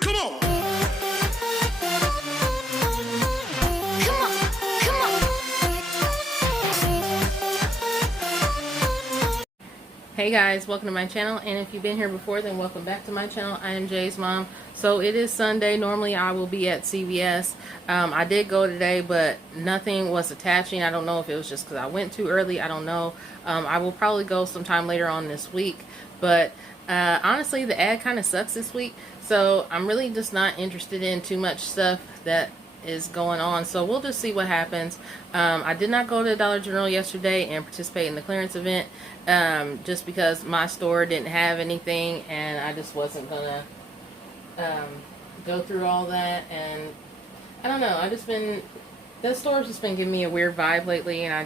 Come on. Come on. Come on. Hey guys, welcome to my channel, and if you've been here before, then welcome back to my channel. I am Jay's mom. So it is Sunday. Normally I will be at CVS. I did go today, but nothing was attaching. I don't know if it was just because I went too early. I don't know. I will probably go sometime later on this week, but honestly the ad kind of sucks this week, so I'm really just not interested in too much stuff that is going on, so we'll just see what happens. I did not go to Dollar General yesterday and participate in the clearance event, just because my store didn't have anything and I just wasn't gonna go through all that. And I don't know, that store's just been giving me a weird vibe lately, and I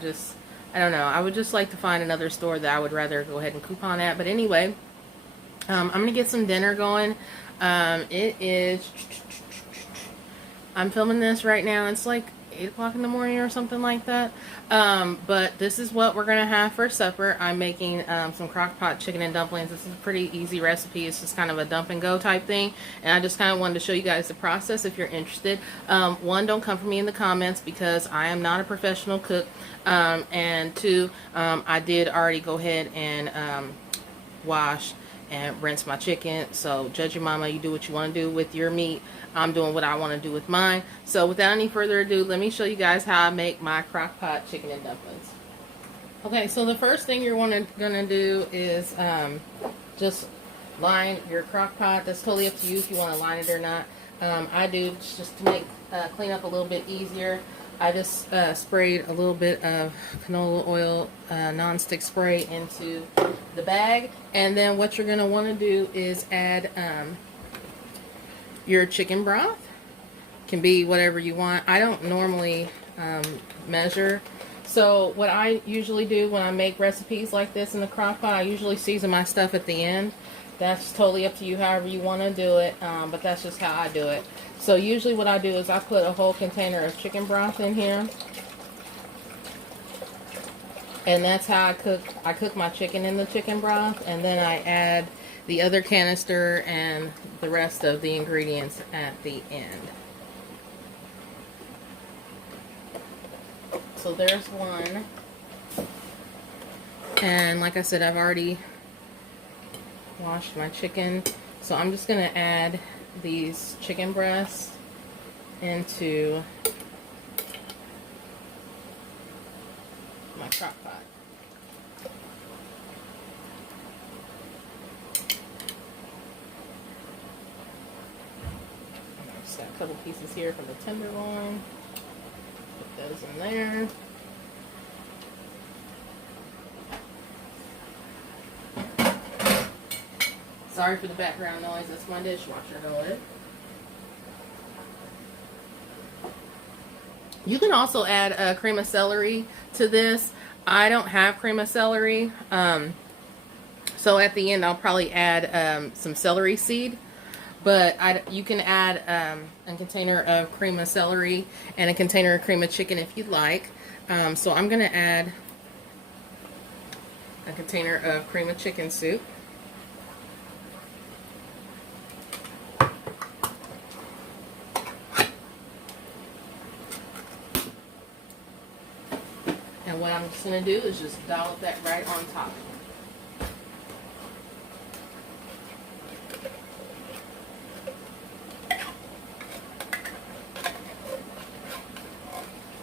don't know, I would just like to find another store that I would rather go ahead and coupon at. But anyway, I'm gonna get some dinner going. I'm filming this right now. It's like 8 o'clock in the morning or something like that. But this is what we're gonna have for supper. I'm making some crock pot chicken and dumplings. This is a pretty easy recipe. It's just kind of a dump and go type thing, and I just kind of wanted to show you guys the process if you're interested. One, don't come for me in the comments because I am not a professional cook, and two, I did already go ahead and wash and rinse my chicken. So judge your mama, you do what you want to do with your meat. I'm doing what I want to do with mine. So without any further ado, let me show you guys how I make my crock pot chicken and dumplings. Okay, so the first thing you're gonna do is just line your crock pot. That's totally up to you if you want to line it or not. I do just to make clean up a little bit easier. I just sprayed a little bit of canola oil non-stick spray into the bag, and then what you're going to want to do is add your chicken broth. Can be whatever you want. I don't normally measure, so what I usually do when I make recipes like this in the crock pot, I usually season my stuff at the end. That's totally up to you however you want to do it, but that's just how I do it. So usually what I do is I put a whole container of chicken broth in here, and that's how I cook. I cook my chicken in the chicken broth, and then I add the other canister and the rest of the ingredients at the end. So there's one, and like I said, I've already washed my chicken, so I'm just going to add these chicken breasts into my crock pot. I just got a couple pieces here from the tenderloin. Put those in there. Sorry for the background noise, that's my dishwasher going. You can also add cream of celery to this. I don't have cream of celery, so at the end I'll probably add some celery seed. But you can add a container of cream of celery and a container of cream of chicken if you'd like. So I'm going to add a container of cream of chicken soup. And what I'm just going to do is just dollop that right on top.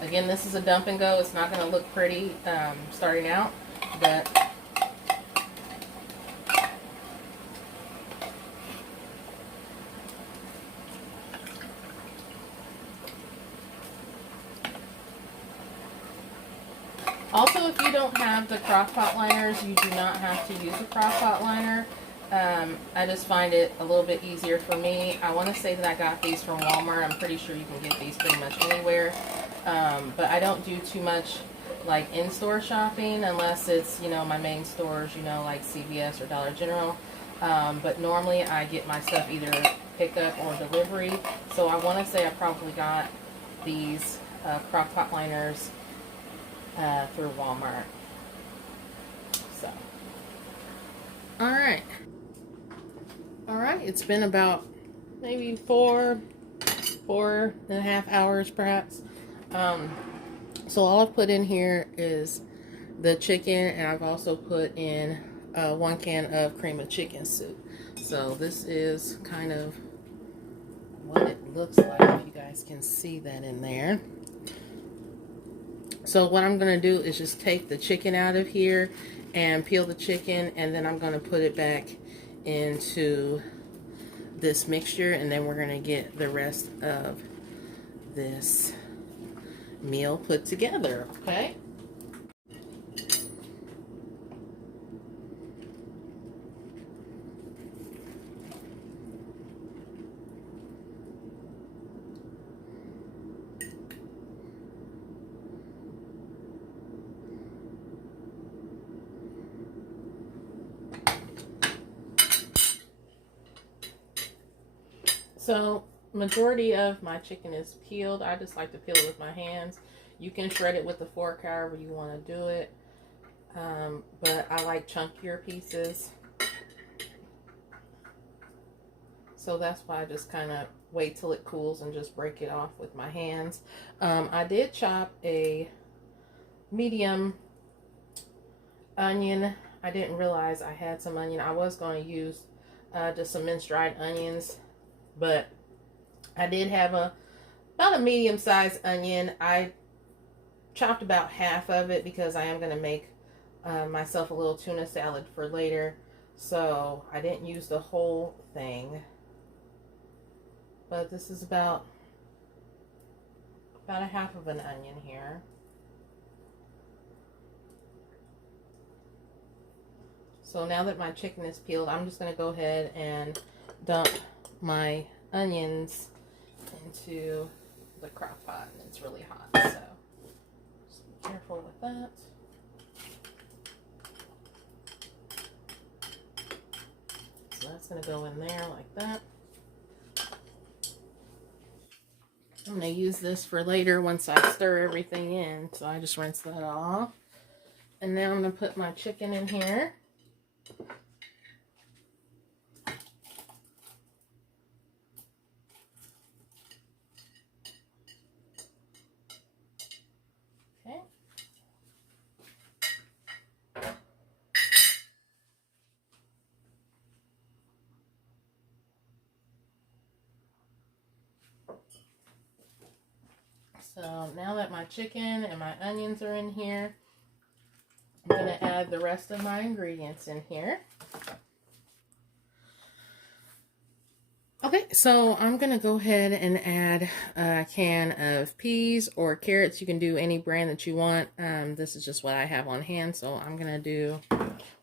Again, this is a dump and go. It's not going to look pretty starting out, but also, if you don't have the crock pot liners, you do not have to use a crock pot liner. I just find it a little bit easier for me. I want to say that I got these from Walmart. I'm pretty sure you can get these pretty much anywhere. But I don't do too much like in-store shopping unless it's, you know, my main stores, you know, like CVS or Dollar General. But normally I get my stuff either pickup or delivery. So I want to say I probably got these crock pot liners through Walmart. So, alright, it's been about maybe 4.5 hours perhaps. So all I've put in here is the chicken, and I've also put in 1 can of cream of chicken soup. So this is kind of what it looks like, if you guys can see that in there. So what I'm going to do is just take the chicken out of here and peel the chicken, and then I'm going to put it back into this mixture, and then we're going to get the rest of this meal put together, okay? So majority of my chicken is peeled. I just like to peel it with my hands. You can shred it with a fork however you want to do it. But I like chunkier pieces. So that's why I just kind of wait till it cools and just break it off with my hands. I did chop a medium onion. I didn't realize I had some onion. I was going to use just some minced dried onions, but I did have about a medium-sized onion. I chopped about half of it because I am going to make myself a little tuna salad for later. So I didn't use the whole thing. But this is about a half of an onion here. So now that my chicken is peeled, I'm just going to go ahead and dump my onions into the crock pot. It's really hot, so just be careful with that. So that's going to go in there like that. I'm going to use this for later once I stir everything in. So I just rinse that off. And now I'm going to put my chicken in here. Okay. So now that my chicken and my onions are in here, I'm going to add the rest of my ingredients in here. Okay, so I'm going to go ahead and add a can of peas or carrots. You can do any brand that you want. This is just what I have on hand, so I'm going to do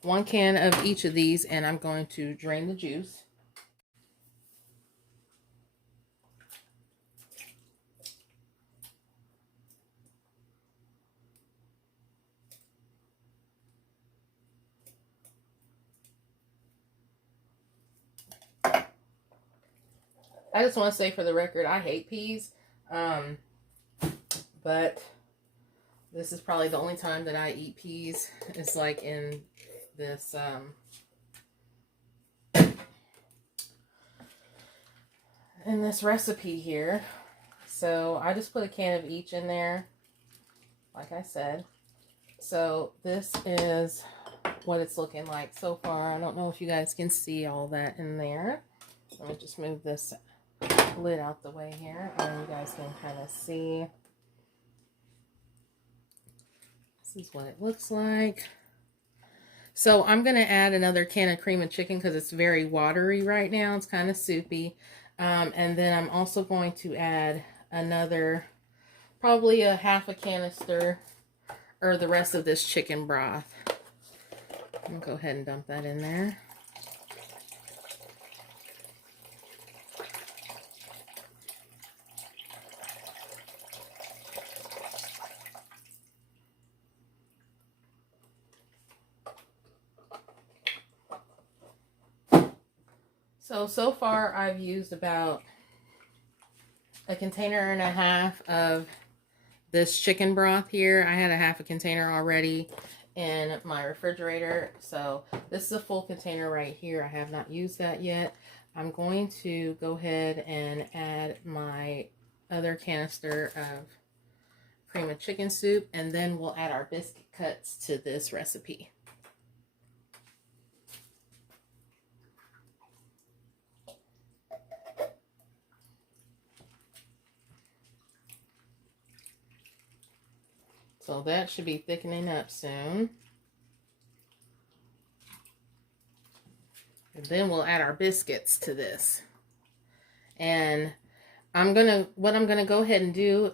1 can of each of these, and I'm going to drain the juice. I just want to say for the record, I hate peas, but this is probably the only time that I eat peas. It's like in this recipe here. So I just put a can of each in there, like I said. So this is what it's looking like so far. I don't know if you guys can see all that in there. Let me just move this lid out the way here, and you guys can kind of see. This is what it looks like. So I'm going to add another can of cream of chicken because it's very watery right now. It's kind of soupy. And then I'm also going to add another, probably a half a canister, or the rest of this chicken broth. I'll go ahead and dump that in there. So far I've used about a container and a half of this chicken broth here. I had a half a container already in my refrigerator. So this is a full container right here. I have not used that yet. I'm going to go ahead and add my other canister of cream of chicken soup, and then we'll add our biscuit cuts to this recipe. So that should be thickening up soon. And then we'll add our biscuits to this. And what I'm gonna go ahead and do,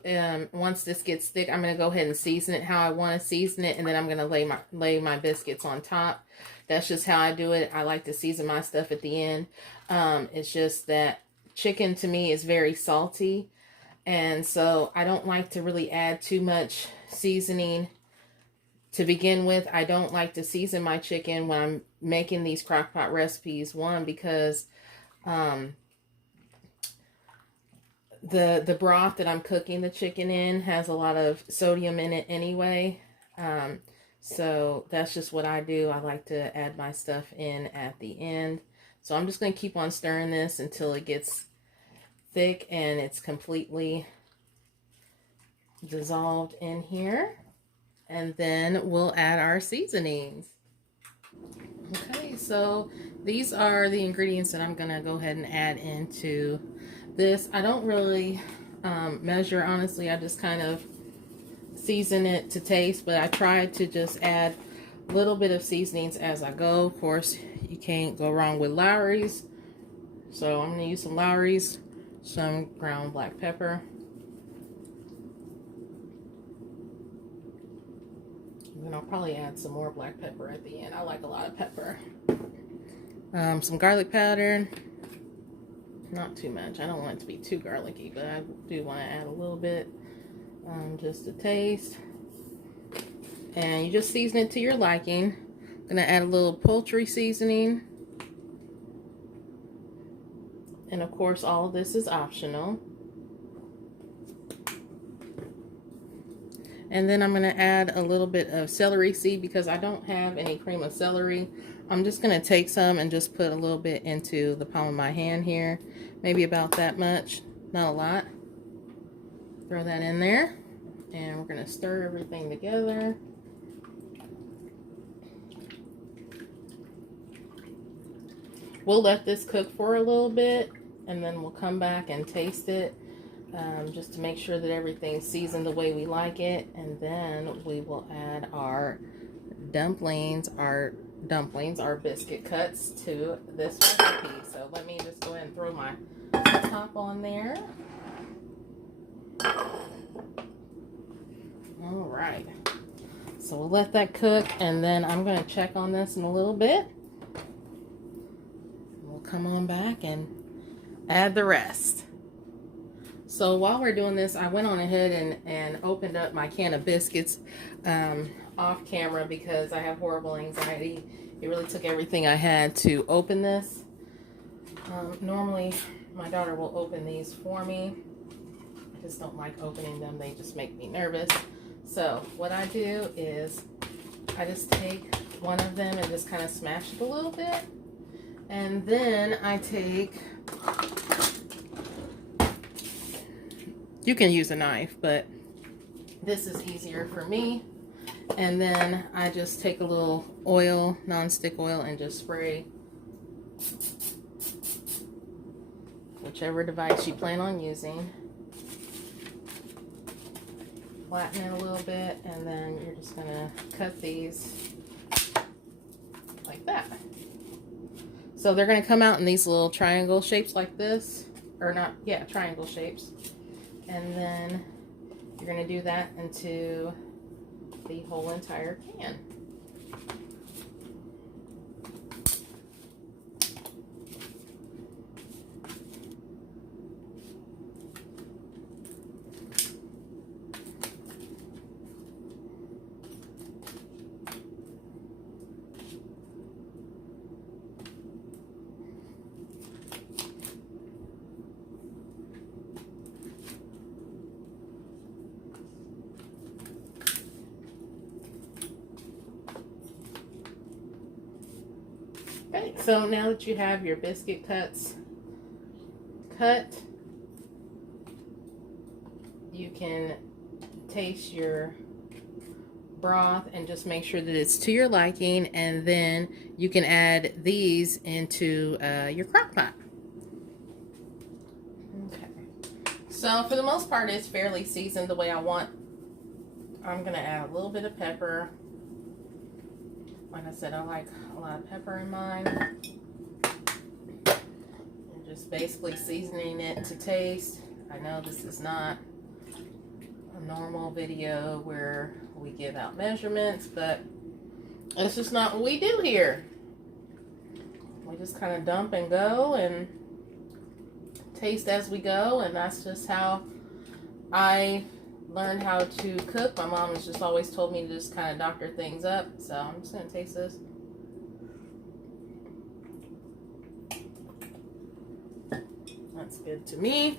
once this gets thick, I'm gonna go ahead and season it how I want to season it, and then I'm gonna lay my biscuits on top. That's just how I do it. I like to season my stuff at the end. It's just that chicken to me is very salty, and so I don't like to really add too much seasoning to begin with. I don't like to season my chicken when I'm making these crock pot recipes. One, because the broth that I'm cooking the chicken in has a lot of sodium in it anyway. So that's just what I do. I like to add my stuff in at the end. So I'm just going to keep on stirring this until it gets thick and it's completely dissolved in here. And then we'll add our seasonings. Okay, so these are the ingredients that I'm going to go ahead and add into this. I don't really measure, honestly. I just kind of season it to taste, but I try to just add a little bit of seasonings as I go. Of course, you can't go wrong with Lowry's. So I'm going to use some Lowry's, some ground black pepper. And I'll probably add some more black pepper at the end. I like a lot of pepper. Some garlic powder. Not too much. I don't want it to be too garlicky, but I do want to add a little bit, just a taste. And you just season it to your liking. I'm going to add a little poultry seasoning. And of course, all of this is optional. And then I'm going to add a little bit of celery seed because I don't have any cream of celery. I'm just going to take some and just put a little bit into the palm of my hand here. Maybe about that much, not a lot. Throw that in there. And we're going to stir everything together. We'll let this cook for a little bit, and then we'll come back and taste it. Just to make sure that everything's seasoned the way we like it, and then we will add our dumplings, our biscuit cuts to this recipe. So let me just go ahead and throw my top on there. All right, so we'll let that cook, and then I'm going to check on this in a little bit. We'll come on back and add the rest. So while we're doing this, I went on ahead and opened up my can of biscuits off camera because I have horrible anxiety. It really took everything I had to open this. Normally, my daughter will open these for me. I just don't like opening them. They just make me nervous. So what I do is I just take one of them and just kind of smash it a little bit. And then I take... You can use a knife, but this is easier for me. And then I just take a little oil, non-stick oil, and just spray whichever device you plan on using. Flatten it a little bit, and then you're just gonna cut these like that. So they're gonna come out in these little triangle shapes like this, or not, yeah, triangle shapes. And then you're going to do that into the whole entire can. Okay, so now that you have your biscuit cuts cut. You can taste your broth and just make sure that it's to your liking, and then you can add these into your crock pot. Okay, so for the most part it's fairly seasoned the way I want. I'm gonna add a little bit of pepper. Like I said, I like a lot of pepper in mine. And just basically seasoning it to taste. I know this is not a normal video where we give out measurements, but it's just not what we do here. We just kind of dump and go and taste as we go, and that's just how I learned how to cook. My mom has just always told me to just kind of doctor things up, so I'm just going to taste this. That's good to me.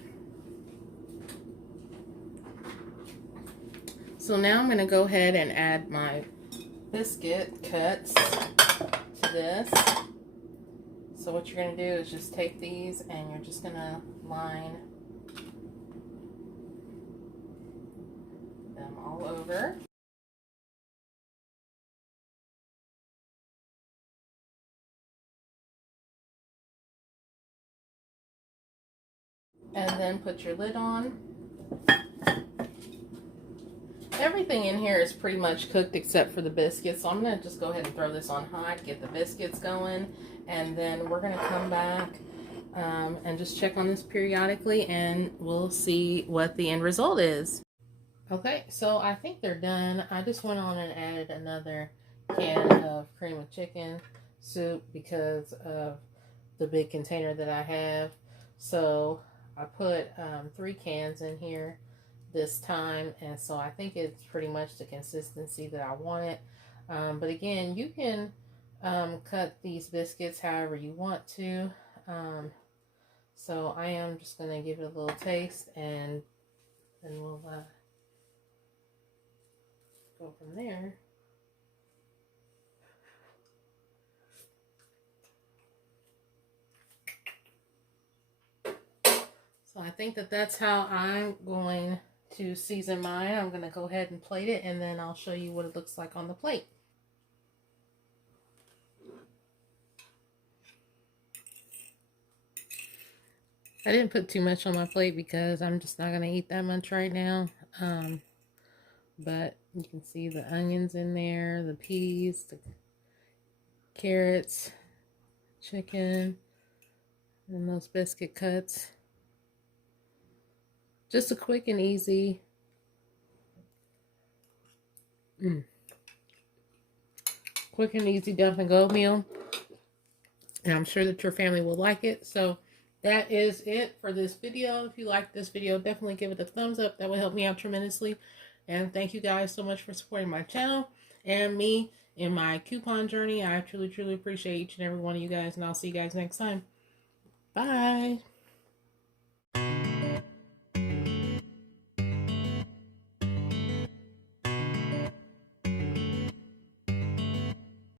So now I'm going to go ahead and add my biscuit cuts to this. So what you're going to do is just take these and you're just going to line them all over. And then put your lid on. Everything in here is pretty much cooked except for the biscuits, so I'm going to just go ahead and throw this on high to get the biscuits going, and then we're going to come back and just check on this periodically, and we'll see what the end result is. Okay, so I think they're done. I just went on and added another can of cream of chicken soup because of the big container that I have. So I put 3 cans in here this time, and so I think it's pretty much the consistency that I wanted. But again, you can cut these biscuits however you want to. So I am just going to give it a little taste, and then we'll go from there. So I think that that's how I'm going to season mine. I'm going to go ahead and plate it, and then I'll show you what it looks like on the plate. I didn't put too much on my plate because I'm just not going to eat that much right now. But you can see the onions in there, the peas, the carrots, chicken, and those biscuit cuts. Just a quick and easy quick and easy dump and go meal, and I'm sure that your family will like it. So that is it for this video. If you like this video, definitely give it a thumbs up. That will help me out tremendously. And thank you guys so much for supporting my channel and me in my coupon journey. I truly, truly appreciate each and every one of you guys, and I'll see you guys next time. Bye.